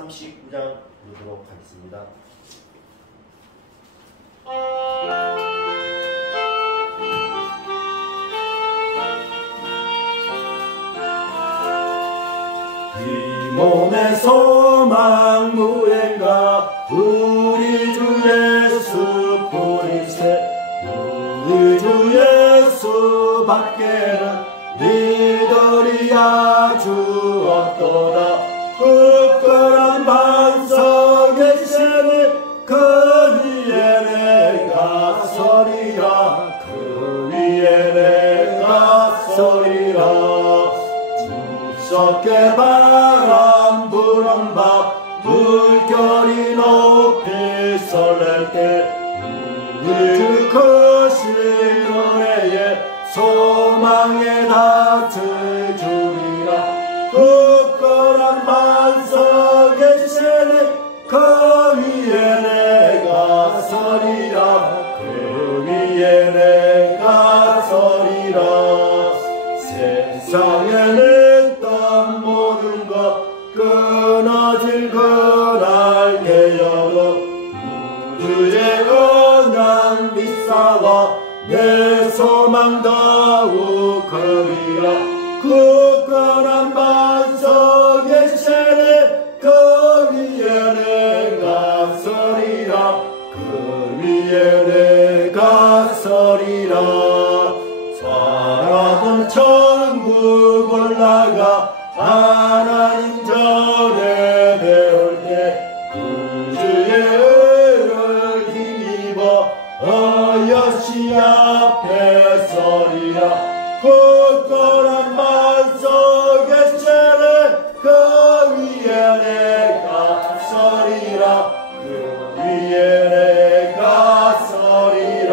39장 보도록 하겠습니다. 이 몸의 소망 무행가 우리 주 예수 그리스도 우리 주 예수 밖에는 니들이 아주 없도다. 굳건한 반석에 세리 그 위에 내가 서리라. 그 위에 내가 서리라. 무섭게 바람 부는 밤 물결이 높이 설렐 때 우리 주 크신 은혜에 소망에 닿을 줄이라. 굳건한 반석에 세리 그 위에 내가 서리라. 그 위에 내가 서리라. 세상에는 있던 모든 것 끊어질 그날 되어도 우주의 은한 미사와 내 소망 더욱 크리라. 굳건한 반석에 세리 그 위에 내가 서리라. 그 위에 내가 서리라. 사람은 천국 올라가 하나님 전에 배울 때 구주의 은을 힘입어 어여시 앞에 서리라. 굳건한 반석에 세리 그 위에 내가 서리라. 그 위에 내가 서리라.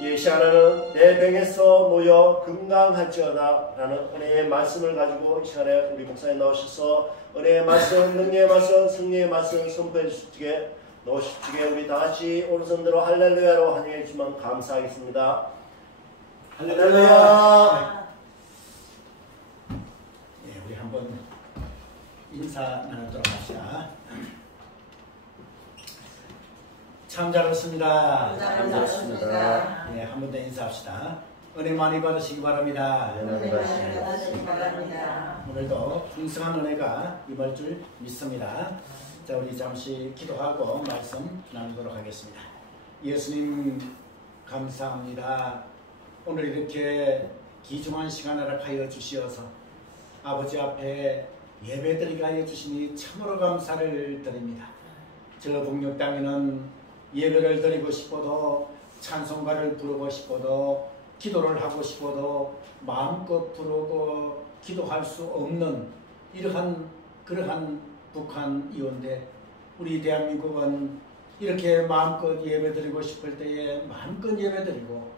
예시하나는 내 병에서 놓여 건강할지어다 라는 은혜의 말씀을 가지고 이 시간에 우리 목사님 나오셔서 은혜의 말씀, 능력의 말씀, 승리의 말씀을 선포해 주시기에 놓으시기에 우리 다같이 오른손으로 할렐루야로 환영해 주시면 감사하겠습니다. 할렐루야. 네, 우리 한번 인사 나누도록 합시다. 참 잘했습니다. 잘했습니다. 네, 한 번 더 인사합시다. 은혜 많이 받으시기 바랍니다. 은혜 많이 받으시기 바랍니다. 오늘도 풍성한 은혜가 임할 줄 믿습니다. 자, 우리 잠시 기도하고 말씀 나누도록 하겠습니다. 예수님 감사합니다. 오늘 이렇게 귀중한 시간을 허락하여 주시어서 아버지 앞에 예배드리게 하여 주시니 참으로 감사를 드립니다. 저 북녘 땅에는 예배를 드리고 싶어도 찬송가를 부르고 싶어도 기도를 하고 싶어도 마음껏 부르고 기도할 수 없는 그러한 북한이온데 우리 대한민국은 이렇게 마음껏 예배드리고 싶을 때에 마음껏 예배드리고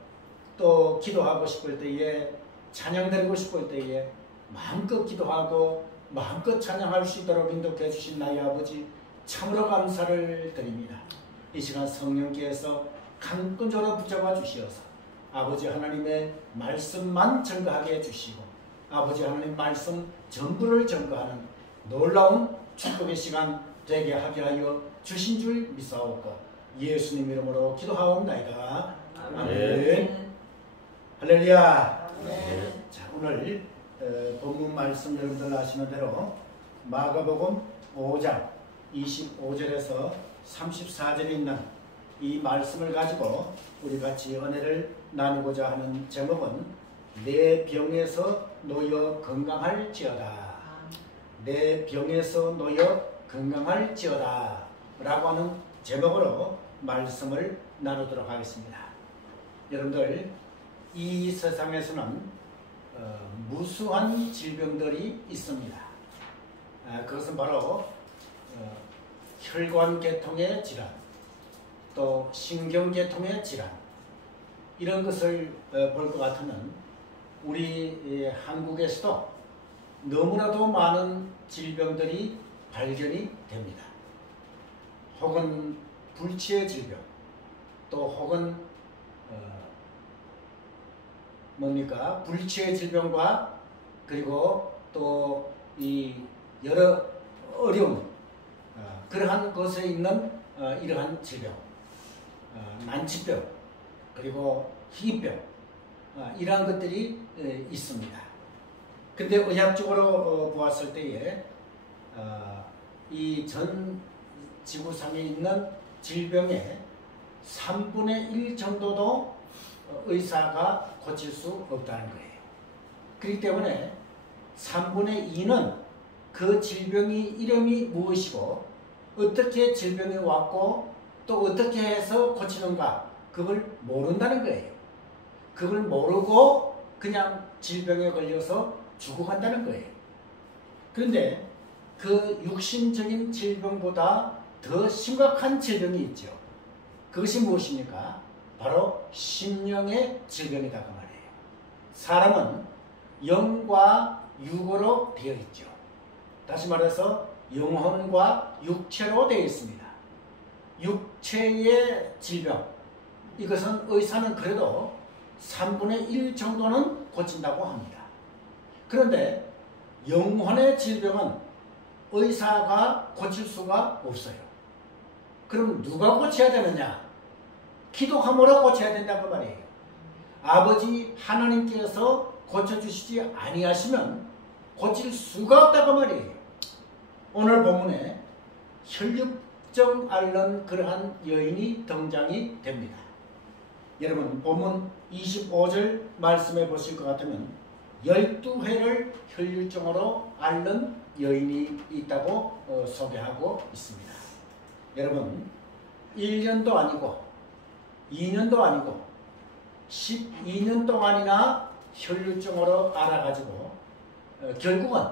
또 기도하고 싶을 때에 찬양드리고 싶을 때에 마음껏 기도하고 마음껏 찬양할 수 있도록 인도해 주신 나의 아버지 참으로 감사를 드립니다. 이 시간 성령께서 강끈조로 붙잡아 주시어서 아버지 하나님의 말씀만 증거하게 해주시고 아버지 하나님 말씀 전부를 증거하는 놀라운 축복의 시간 되게 하게 하여 주신 줄 믿사옵고 예수님 이름으로 기도하옵나이다. 아멘. 할렐루야. 자, 오늘 본문 말씀 여러분들 아시는 대로 마가복음 5장 25절에서 34절에 있는 이 말씀을 가지고 우리 같이 은혜를 나누고자 하는 제목은 내 병에서 놓여 건강할지어다. 내 병에서 놓여 건강할지어다 라고 하는 제목으로 말씀을 나누도록 하겠습니다. 여러분들 이 세상에서는 무수한 질병들이 있습니다. 그것은 바로 혈관계통의 질환, 또 신경계통의 질환, 이런 것을 볼 것 같으면 우리 한국에서도 너무나도 많은 질병들이 발견이 됩니다. 혹은 불치의 질병, 또 혹은 불치의 질병과 그리고 또 이 여러 어려움, 그러한 것에 있는 이러한 질병, 난치병, 그리고 희귀병, 이러한 것들이 있습니다. 근데 의학적으로 보았을 때에 이 전 지구상에 있는 질병의 3분의 1 정도도 의사가 고칠 수 없다는 거예요. 그렇기 때문에 3분의 2는 그 질병이 이름이 무엇이고 어떻게 질병이 왔고 또 어떻게 해서 고치는가 그걸 모른다는 거예요. 그걸 모르고 그냥 질병에 걸려서 죽어간다는 거예요. 그런데 그 육신적인 질병보다 더 심각한 질병이 있죠. 그것이 무엇입니까? 바로 심령의 질병이다 그 말이에요. 사람은 영과 육으로 되어 있죠. 다시 말해서 영혼과 육체로 되어 있습니다. 육체의 질병, 이것은 의사는 그래도 3분의 1 정도는 고친다고 합니다. 그런데 영혼의 질병은 의사가 고칠 수가 없어요. 그럼 누가 고쳐야 되느냐? 기도함으로 고쳐야 된다고 말이에요. 아버지 하나님께서 고쳐주시지 아니하시면 고칠 수가 없다고 말이에요. 오늘 본문에 혈육증 앓는 그러한 여인이 등장이 됩니다. 여러분 본문 25절 말씀해 보실 것 같으면 12회를 혈육증으로 앓는 여인이 있다고 소개하고 있습니다. 여러분 1년도 아니고 2년도 아니고 12년 동안이나 혈류증으로 앓아가지고 결국은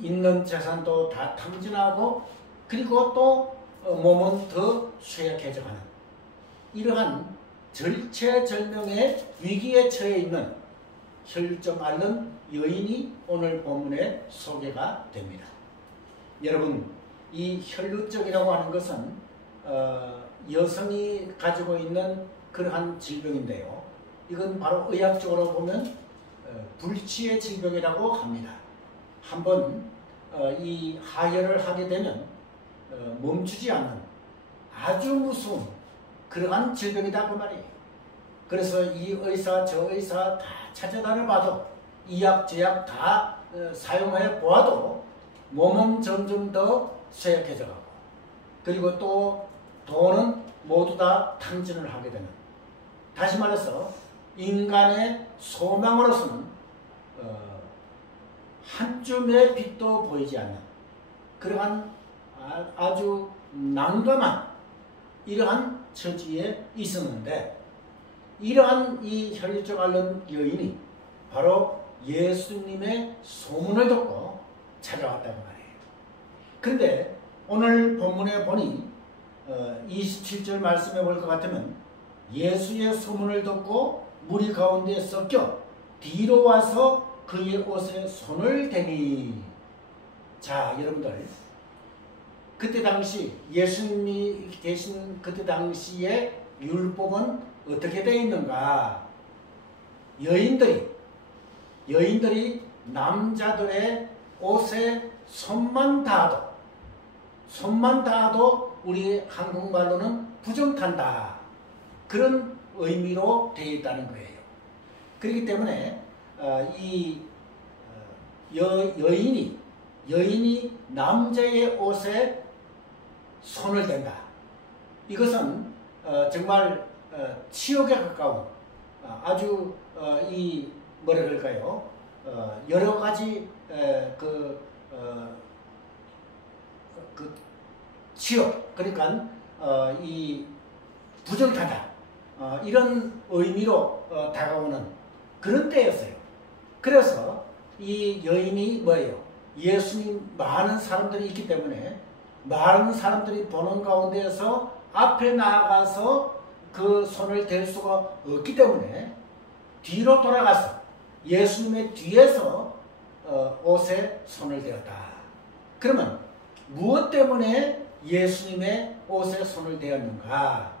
있는 재산도 다 탕진하고 그리고 또 몸은 더 쇠약해져가는 이러한 절체절명의 위기에 처해 있는 혈류증 앓는 여인이 오늘 본문에 소개가 됩니다. 여러분 이 혈류증이라고 하는 것은 여성이 가지고 있는 그러한 질병인데요. 이건 바로 의학적으로 보면 불치의 질병이라고 합니다. 한번 이 하혈을 하게 되면 멈추지 않는 아주 무서운 그러한 질병이다 그 말이에요. 그래서 이 의사 저 의사 다 찾아다녀봐도 이약 제약 다 사용해 보아도 몸은 점점 더 쇠약해져 가고 그리고 또 돈은 모두 다 탕진을 하게 되는, 다시 말해서 인간의 소망으로서는 한 줌의 빛도 보이지 않는 그러한 아주 난감한 이러한 처지에 있었는데, 이러한 이 혈류증 앓는 여인이 바로 예수님의 소문을 듣고 찾아왔다고 말이에요. 그런데 오늘 본문에 보니 27절 말씀해 볼 것 같으면 예수의 소문을 듣고 무리 가운데 섞여 뒤로 와서 그의 옷에 손을 대니. 자, 여러분들, 그때 당시 예수님이 계신 그때 당시의 율법은 어떻게 되어 있는가? 여인들이 남자들의 옷에 손만 닿아도 우리 한국말로는 부정탄다, 그런 의미로 되어 있다는 거예요. 그렇기 때문에 여인이 남자의 옷에 손을 댄다. 이것은 정말 치욕에 가까운 아주 뭐라 그럴까요? 여러 가지 그 치욕, 그러니까 이 부정타다, 이런 의미로 다가오는 그런 때였어요. 그래서 이 여인이 뭐예요? 예수님 많은 사람들이 있기 때문에 많은 사람들이 보는 가운데에서 앞에 나아가서 그 손을 댈 수가 없기 때문에 뒤로 돌아가서 예수님의 뒤에서 옷에 손을 대었다. 그러면 무엇 때문에 예수님의 옷에 손을 대었는가?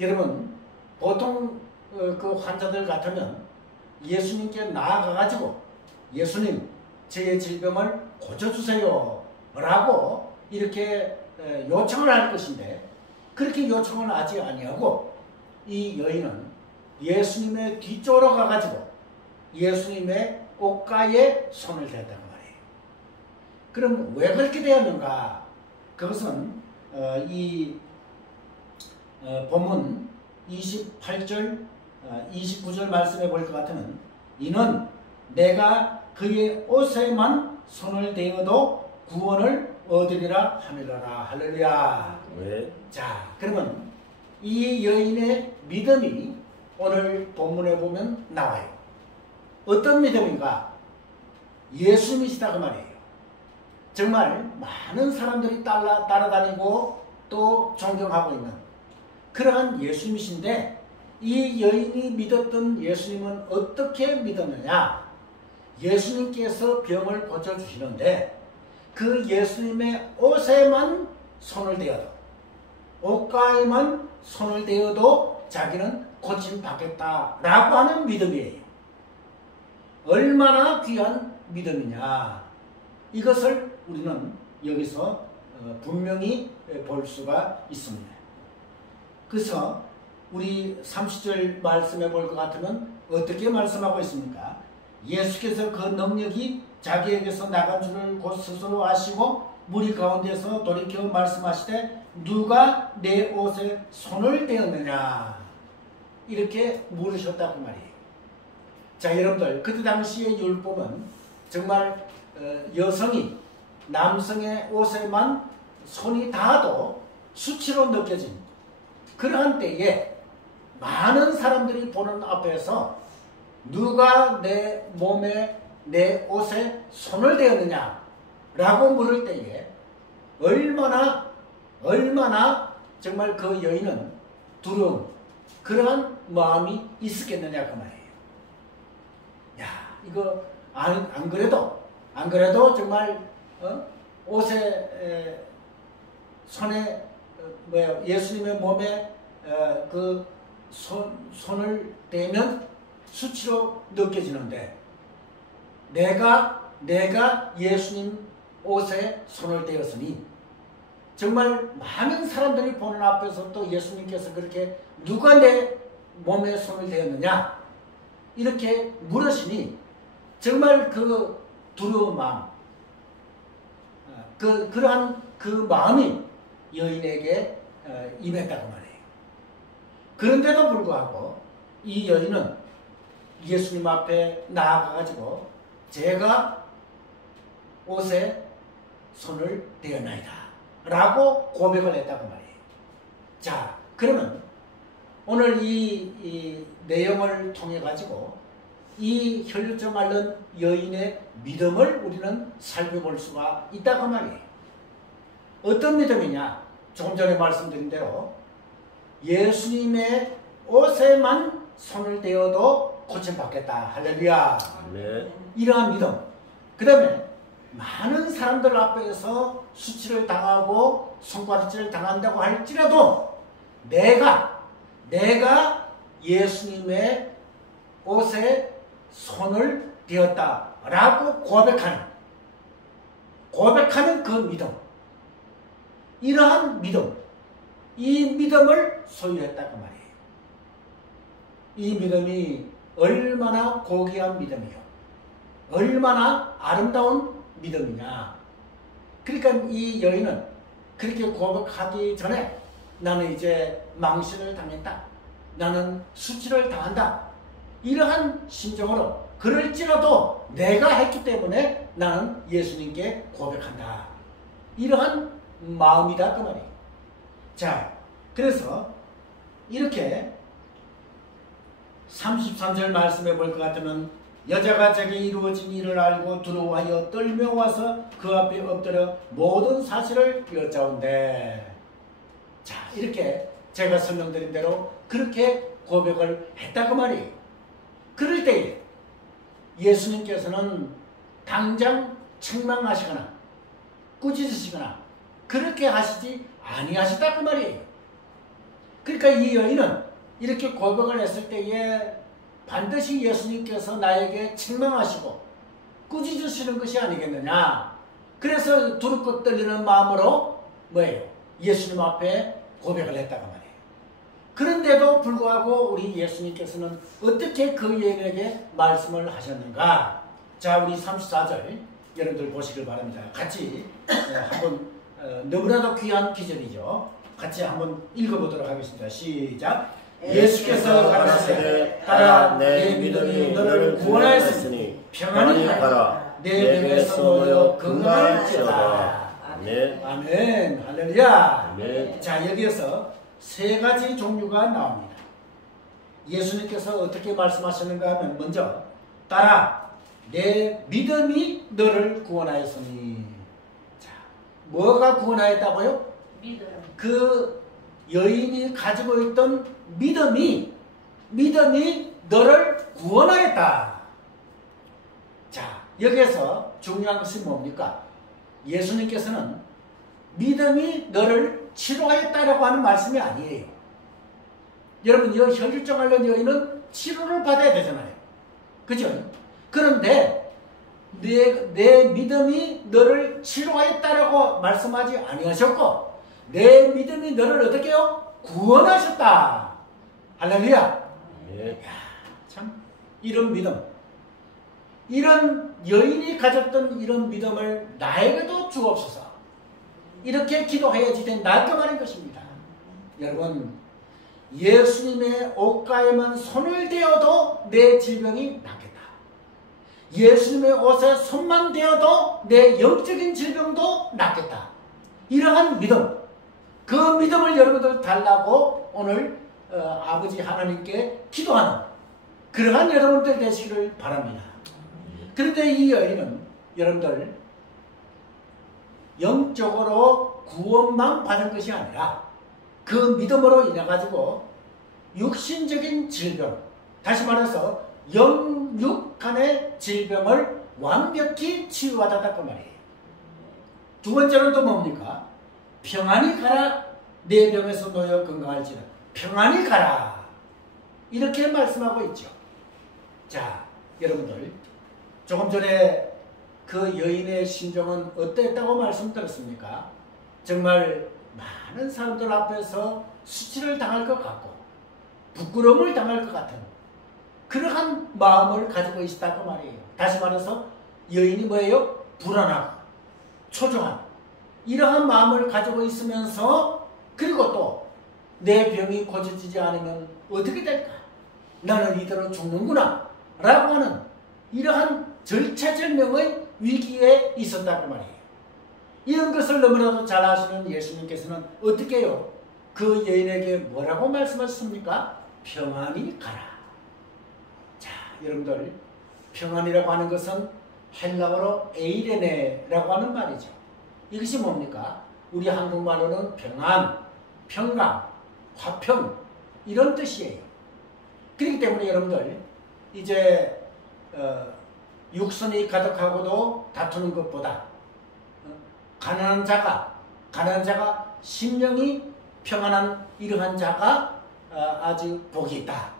여러분, 보통 그 환자들 같으면 예수님께 나아가가지고 예수님, 저의 질병을 고쳐주세요 라고 이렇게 요청을 할 것인데 그렇게 요청을 하지 아니하고 이 여인은 예수님의 뒤쪽으로 가가지고 예수님의 옷가에 손을 댔단 말이에요. 그럼 왜 그렇게 되었는가? 그것은 이 본문 28절 29절 말씀해 볼 것 같으면 이는 내가 그의 옷에만 손을 대어도 구원을 얻으리라 하밀어라. 할렐루야. 네. 자, 그러면 이 여인의 믿음이 오늘 본문에 보면 나와요. 어떤 믿음인가? 예수님이시다 그 말이에요. 정말 많은 사람들이 따라다니고 또 존경하고 있는 그러한 예수님이신데 이 여인이 믿었던 예수님은 어떻게 믿었느냐? 예수님께서 병을 고쳐주시는데 그 예수님의 옷에만 손을 대어도 옷가에만 손을 대어도 자기는 고침받겠다라고 하는 믿음이에요. 얼마나 귀한 믿음이냐. 이것을 우리는 여기서 분명히 볼 수가 있습니다. 그래서 우리 30절 말씀해 볼 것 같으면 어떻게 말씀하고 있습니까? 예수께서 그 능력이 자기에게서 나간 줄을 곧 스스로 아시고 무리 가운데서 돌이켜 말씀하시되 누가 내 옷에 손을 대었느냐 이렇게 물으셨다고 말이에요. 자, 여러분들 그때 당시의 율법은 정말 여성이 남성의 옷에만 손이 닿아도 수치로 느껴진 그러한 때에 많은 사람들이 보는 앞에서 누가 내 몸에 내 옷에 손을 대었느냐 라고 물을 때에 얼마나 정말 그 여인은 두려운 그러한 마음이 있었겠느냐 그 말이에요. 야, 이거 안 그래도 정말 옷에 손에 예수님의 몸에 그 손을 대면 수치로 느껴지는데 내가 예수님 옷에 손을 대었으니 정말 많은 사람들이 보는 앞에서 또 예수님께서 그렇게 누가 내 몸에 손을 대었느냐 이렇게 물으시니 정말 그 두려운 마음 그러한 그 마음이 여인에게 임했다고 말해요. 그런데도 불구하고 이 여인은 예수님 앞에 나아가가지고 제가 옷에 손을 대었나이다 라고 고백을 했다고 말이에요. 자, 그러면 오늘 이 내용을 통해 가지고 이 혈루증 앓는 여인의 믿음을 우리는 살펴볼 수가 있다고 말이에요. 어떤 믿음이냐? 조금 전에 말씀드린 대로 예수님의 옷에만 손을 대어도 고침받겠다. 할렐루야. 네. 이러한 믿음. 그 다음에 많은 사람들 앞에서 수치를 당하고 손가락질을 당한다고 할지라도 내가 예수님의 옷에 손을 대었다라고 고백하는 그 믿음. 이러한 믿음. 이 믿음을 소유했다고 말이에요. 이 믿음이 얼마나 고귀한 믿음이요. 얼마나 아름다운 믿음이냐. 그러니까 이 여인은 그렇게 고백하기 전에 나는 이제 망신을 당했다. 나는 수치를 당한다. 이러한 심정으로 그럴지라도 내가 했기 때문에 나는 예수님께 고백한다. 이러한 마음이다 그 말이에요. 자, 그래서 이렇게 33절 말씀해 볼 것 같으면 여자가 자기 이루어진 일을 알고 두려워하여 떨며 와서 그 앞에 엎드려 모든 사실을 여짜온대. 자, 이렇게 제가 설명드린 대로 그렇게 고백을 했다고 말이에요. 그럴 때에 예수님께서는 당장 책망하시거나 꾸짖으시거나 그렇게 하시지 아니하시다 그 말이에요. 그러니까 이 여인은 이렇게 고백을 했을 때에 반드시 예수님께서 나에게 책망하시고 꾸짖으시는 것이 아니겠느냐 그래서 두렵고 떨리는 마음으로 뭐예요? 예수님 앞에 고백을 했다고 말이에요. 그런데도 불구하고 우리 예수님께서는 어떻게 그 여인에게 말씀을 하셨는가? 자, 우리 34절 여러분들 보시길 바랍니다. 같이 한번 너무나도 귀한 기절이죠. 같이 한번 읽어보도록 하겠습니다. 시작. 예수께서 가라사대 따라 내 믿음이 너를 구원하였으니 평안히 가라. 내 병에서 놓여 건강할지어다. 아멘. 아멘. 할렐루야. 아멘. 자, 여기에서 세 가지 종류가 나옵니다. 예수님께서 어떻게 말씀하시는가 하면 먼저 따라 내 믿음이 너를 구원하였으니. 자, 뭐가 구원하였다고요? 믿음. 그 여인이 가지고 있던 믿음이 너를 구원하였다. 자, 여기에서 중요한 것이 뭡니까? 예수님께서는 믿음이 너를 치료하였다라고 하는 말씀이 아니에요. 여러분, 이 혈류증 관련 여인은 치료를 받아야 되잖아요. 그죠? 그런데 내 믿음이 너를 치료하였다라고 말씀하지 아니하셨고 내 믿음이 너를 어떻게 해요? 구원하셨다. 할렐루야. 예. 참 이런 믿음, 이런 여인이 가졌던 이런 믿음을 나에게도 주옵소서. 이렇게 기도해야지 된다 그 말인 것입니다. 여러분, 예수님의 옷가에만 손을 대어도 내 질병이 낫겠다. 예수님의 옷에 손만 대어도 내 영적인 질병도 낫겠다. 이러한 믿음, 그 믿음을 여러분들 달라고 오늘 아버지 하나님께 기도하는 그러한 여러분들 되시기를 바랍니다. 그런데 이 여인은 여러분들 영적으로 구원만 받은 것이 아니라 그 믿음으로 인해 가지고 육신적인 질병, 다시 말해서 영육간의 질병을 완벽히 치유받았다 그 말이에요. 두 번째는 또 뭡니까? 평안히 가라. 내 병에서 놓여 건강할지라. 평안히 가라. 이렇게 말씀하고 있죠. 자, 여러분들 조금 전에 그 여인의 심정은 어땠다고 말씀드렸습니까? 정말 많은 사람들 앞에서 수치를 당할 것 같고 부끄러움을 당할 것 같은 그러한 마음을 가지고 있었다고 말이에요. 다시 말해서 여인이 뭐예요? 불안하고 초조한 이러한 마음을 가지고 있으면서 그리고 또 내 병이 고쳐지지 않으면 어떻게 될까? 나는 이대로 죽는구나 라고 하는 이러한 절체절명의 위기에 있었다고 말이에요. 이런 것을 너무나도 잘 아시는 예수님께서는 어떻게 해요? 그 여인에게 뭐라고 말씀하셨습니까? 평안히 가라. 자, 여러분들 평안이라고 하는 것은 헬라어로 에이레네라고 하는 말이죠. 이것이 뭡니까? 우리 한국말로는 평안, 평강, 화평 이런 뜻이에요. 그렇기 때문에 여러분들 이제 육선이 가득하고도 다투는 것보다 가난한 자가 심령이 평안한 이러한 자가 아주 복이 있다.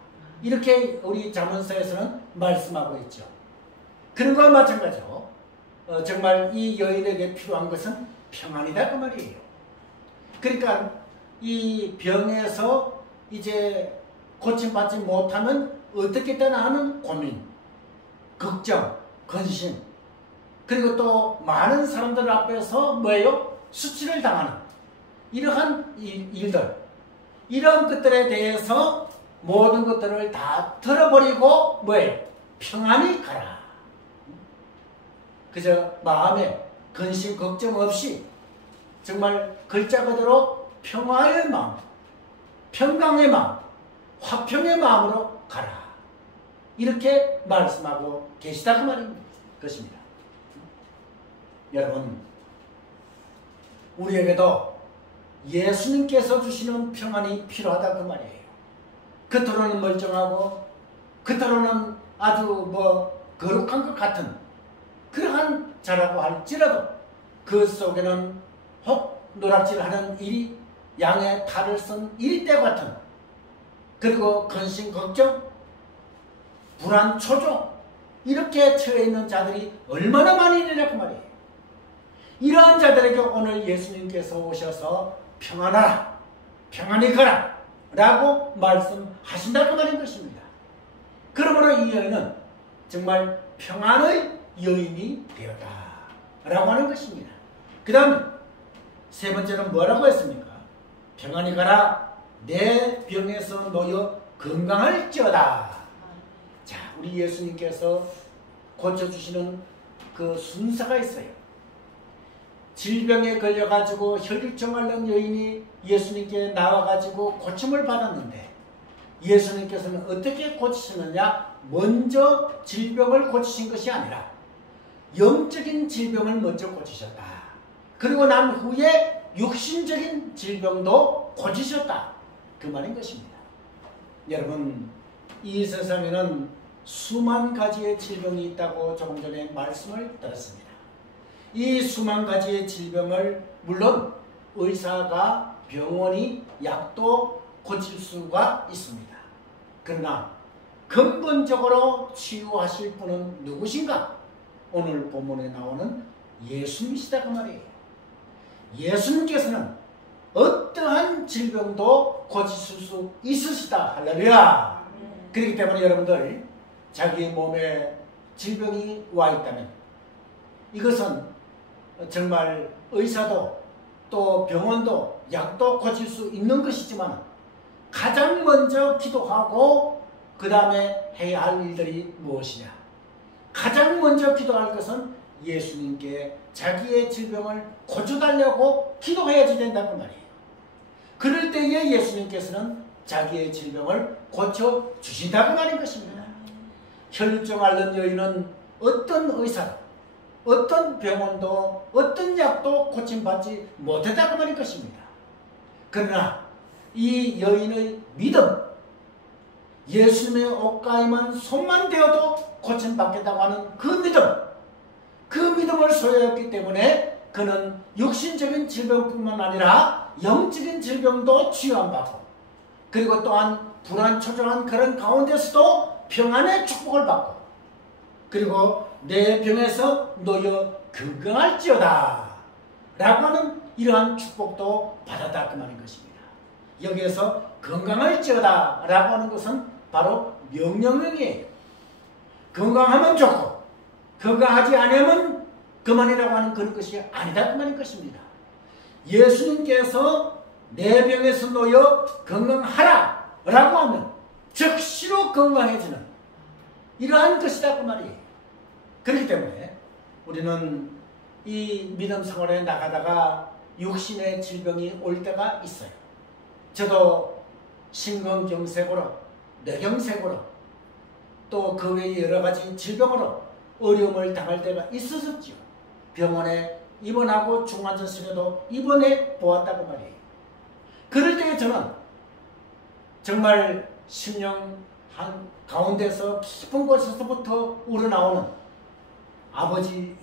이렇게 우리 잠언서에서는 말씀하고 있죠. 그런 것과 마찬가지로 정말 이 여인에게 필요한 것은 평안이다 그 말이에요. 그러니까 이 병에서 이제 고침받지 못하면 어떻게 되나 하는 고민, 걱정, 근심, 그리고 또 많은 사람들 앞에서 뭐예요? 수치를 당하는 이러한 일들, 이런 것들에 대해서 모든 것들을 다 털어버리고 뭐예요? 평안히 가라. 그저 마음에 근심 걱정 없이 정말 글자 그대로 평화의 마음, 평강의 마음, 화평의 마음으로 가라. 이렇게 말씀하고 계시다 그 말인 것입니다. 여러분, 우리에게도 예수님께서 주시는 평안이 필요하다 그 말이에요. 겉으로는 멀쩡하고 겉으로는 아주 거룩한 것 같은 그러한 자라고 할지라도 그 속에는 혹 노락질하는 일이 양의 탈을 쓴 일이 때와 같은 그리고 근심 걱정 불안 초조 이렇게 처해 있는 자들이 얼마나 많이 있느냐 그 말이에요. 이러한 자들에게 오늘 예수님께서 오셔서 평안하라, 평안히 가라 라고 말씀하신다고 말인 것입니다. 그러므로 이 여인은 정말 평안의 여인이 되었다 라고 하는 것입니다. 그 다음에 세 번째는 뭐라고 했습니까? 평안히 가라, 내 병에서 놓여 건강할지어다. 자, 우리 예수님께서 고쳐주시는 그 순서가 있어요. 질병에 걸려가지고 혈류증 앓는 여인이 예수님께 나와가지고 고침을 받았는데 예수님께서는 어떻게 고치시느냐? 먼저 질병을 고치신 것이 아니라 영적인 질병을 먼저 고치셨다. 그리고 난 후에 육신적인 질병도 고치셨다. 그 말인 것입니다. 여러분, 이 세상에는 수만 가지의 질병이 있다고 조금 전에 말씀을 드렸습니다. 이 수만 가지의 질병을 물론 의사가 병원이 약도 고칠 수가 있습니다. 그러나 근본적으로 치유하실 분은 누구신가? 오늘 본문에 나오는 예수님이시다 그 말이에요. 예수님께서는 어떠한 질병도 고치실 수 있으시다. 할렐루야. 그렇기 때문에 여러분들 자기 몸에 질병이 와 있다면 이것은 정말 의사도 또 병원도 약도 고칠 수 있는 것이지만 가장 먼저 기도하고 그 다음에 해야 할 일들이 무엇이냐? 가장 먼저 기도할 것은 예수님께 자기의 질병을 고쳐달라고 기도해야지 된다는 말이에요. 그럴 때에 예수님께서는 자기의 질병을 고쳐주신다고 말인 것입니다. 혈류증 앓는 여인은 어떤 의사도 어떤 병원도 어떤 약도 고침받지 못했다고 말인 것입니다. 그러나 이 여인의 믿음, 예수님의 옷가에만 손만 대어도 고침받겠다고 하는 그 믿음을 소유했기 때문에 그는 육신적인 질병뿐만 아니라 영적인 질병도 치유받고 그리고 또한 불안초조한 그런 가운데서도 평안의 축복을 받고 그리고 내 병에서 놓여 건강할지어다 라고 하는 이러한 축복도 받았다 그 말인 것입니다. 여기에서 건강할지어다 라고 하는 것은 바로 명령형이에요. 건강하면 좋고 건강하지 않으면 그만이라고 하는 그런 것이 아니다 그 말인 것입니다. 예수님께서 내 병에서 놓여 건강하라 라고 하면 즉시로 건강해지는 이러한 것이다 그 말이에요. 그렇기 때문에 우리는 이 믿음 생활에 나가다가 육신의 질병이 올 때가 있어요. 저도 심근경색으로 뇌경색으로 또 그 외에 여러 가지 질병으로 어려움을 당할 때가 있었었죠. 병원에 입원하고 중환자실에도 입원해 보았다고 말이에요. 그럴 때에 저는 정말 심령 한 가운데서 깊은 곳에서부터 우러나오는 아버지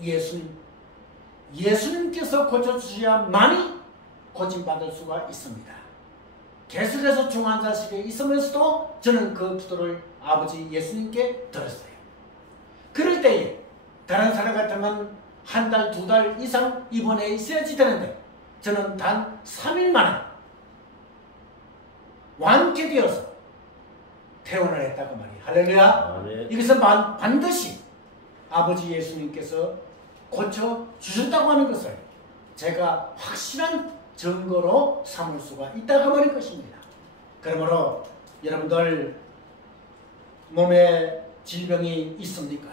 예수님께서 고쳐주셔야만이 고침받을 수가 있습니다. 계속해서 중환자실에 있으면서도 저는 그 기도를 아버지 예수님께 드렸어요. 그럴 때에 다른 사람 같으면 한 달, 두 달 이상 입원해 있어야지 되는데 저는 단 3일 만에 완쾌되어서 퇴원을 했다고 말이에요. 할렐루야. 이것은 반드시 아버지 예수님께서 고쳐주셨다고 하는 것을 제가 확실한 증거로 삼을 수가 있다고 말인 것입니다. 그러므로 여러분들 몸에 질병이 있습니까?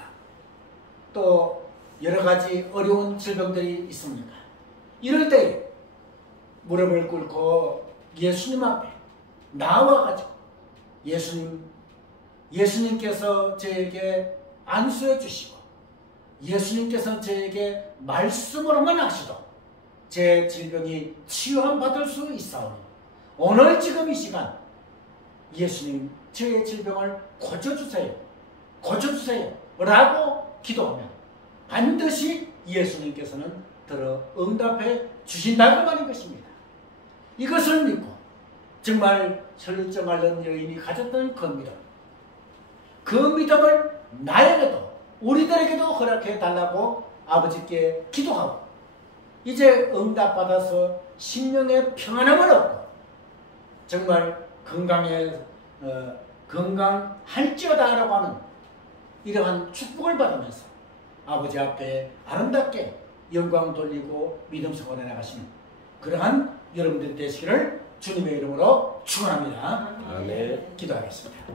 또 여러 가지 어려운 질병들이 있습니까? 이럴 때 무릎을 꿇고 예수님 앞에 나와가지고 예수님께서 저에게 안수해 주시고 예수님께서 저에게 말씀으로만 하시도 제 질병이 치유함 받을 수 있사오니 오늘 지금 이 시간 예수님 저의 질병을 고쳐주세요 라고 기도하면 반드시 예수님께서는 들어 응답해 주신다고 말인 것입니다. 이것을 믿고 정말 혈류증 앓는 여인이 가졌던 그 믿음을 나에게도 우리들에게도 허락해 달라고 아버지께 기도하고 이제 응답받아서 심령의 평안함을 얻고 정말 건강할지어다라고 하는 이러한 축복을 받으면서 아버지 앞에 아름답게 영광 돌리고 믿음 생활해 나가시는 그러한 여러분들 되시기를 주님의 이름으로 축원합니다. 아멘. 기도하겠습니다.